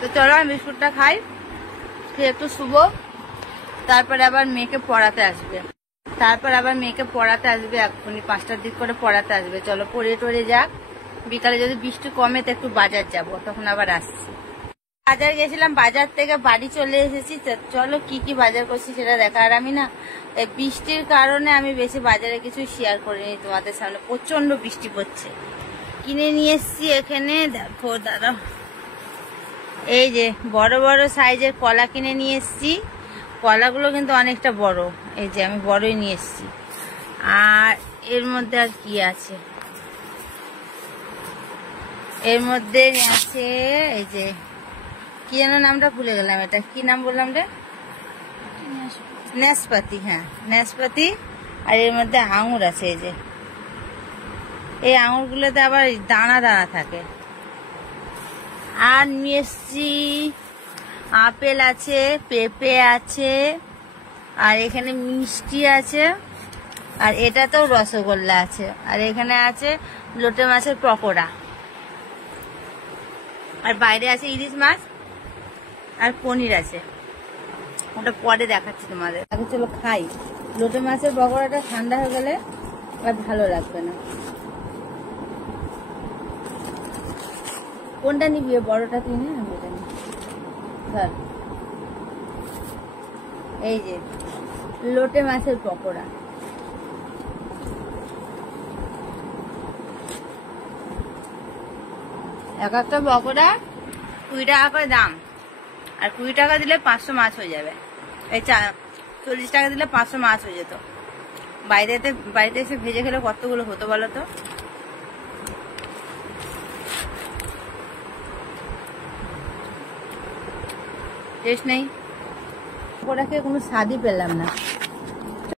তো চলো আমি বিস্কুটটা খাই, খেয়ে একটু শুবো, তারপরে আবার মেয়েকে পড়াতে আসবে। এক্ষুনি 5টার দিক করে পড়াতে আসবে। চলো পড়িয়ে টড়িয়ে যাক, বিকালে যদি বৃষ্টি কমে তো একটু বাজার যাব, তখন আবার আসছি। বাজার গেছিলাম, বাজার থেকে বাড়ি চলে এসেছি। চলো কি কি বাজার করছি সেটা দেখা। আর আমি না এই বৃষ্টির কারণে আমি বেশি বাজারে কিছু শেয়ার করিনি তোমাদের সামনে, প্রচন্ড বৃষ্টি পড়ছে। কিনে নিয়ে এসছি এখানে, দেখো দাদা, এই যে বড় বড় সাইজের কলা কিনে নিয়ে এসছি। কলাগুলো কিন্তু অনেকটা বড়, এই যে আমি বড়ই নিয়ে এসছি। আর এর মধ্যে আর কি আছে, এর মধ্যে আছে এই যে কি যেন নামটা ভুলে গেলাম, এটা কি নাম বললাম রে, নাশপাতি। হ্যাঁ নাশপাতি। আর এর মধ্যে আঙুর আছে, এই যে এই আঙুরগুলোতে আবার দানা দানা থাকে। আর নিয়ে এসছি আপেল আছে, পেঁপে আছে, আর এখানে মিষ্টি আছে, আর এটাতেও রসগোল্লা আছে, আর এখানে আছে লোটে মাছের পকোড়া, আর বাইরে আছে ইলিশ মাছ আর পনির আছে, ওটা পরে দেখাচ্ছি তোমাদের। আগে চলো খাই, লোটে মাছের পকোড়াটা ঠান্ডা হয়ে গেলে আর ভালো লাগবে না। কোনটা নিবি, বড়টা তুই নে, আমি এটা নিই। ধর, এই যে লোটে মাছের পকোড়া, এক একটা পকোড়া 20 টাকা করে দাম। আর 20 টাকা দিলে 500 মাছ হয়ে যাবে। এই 40 টাকা দিলে 500 মাছ হয়ে যেত। বাড়িতে এসে ভেজে খেলে কতগুলো হতো বলো তো। টেস্ট নেই, পকোড়া খেয়ে কোনো স্বাদই পেলাম না।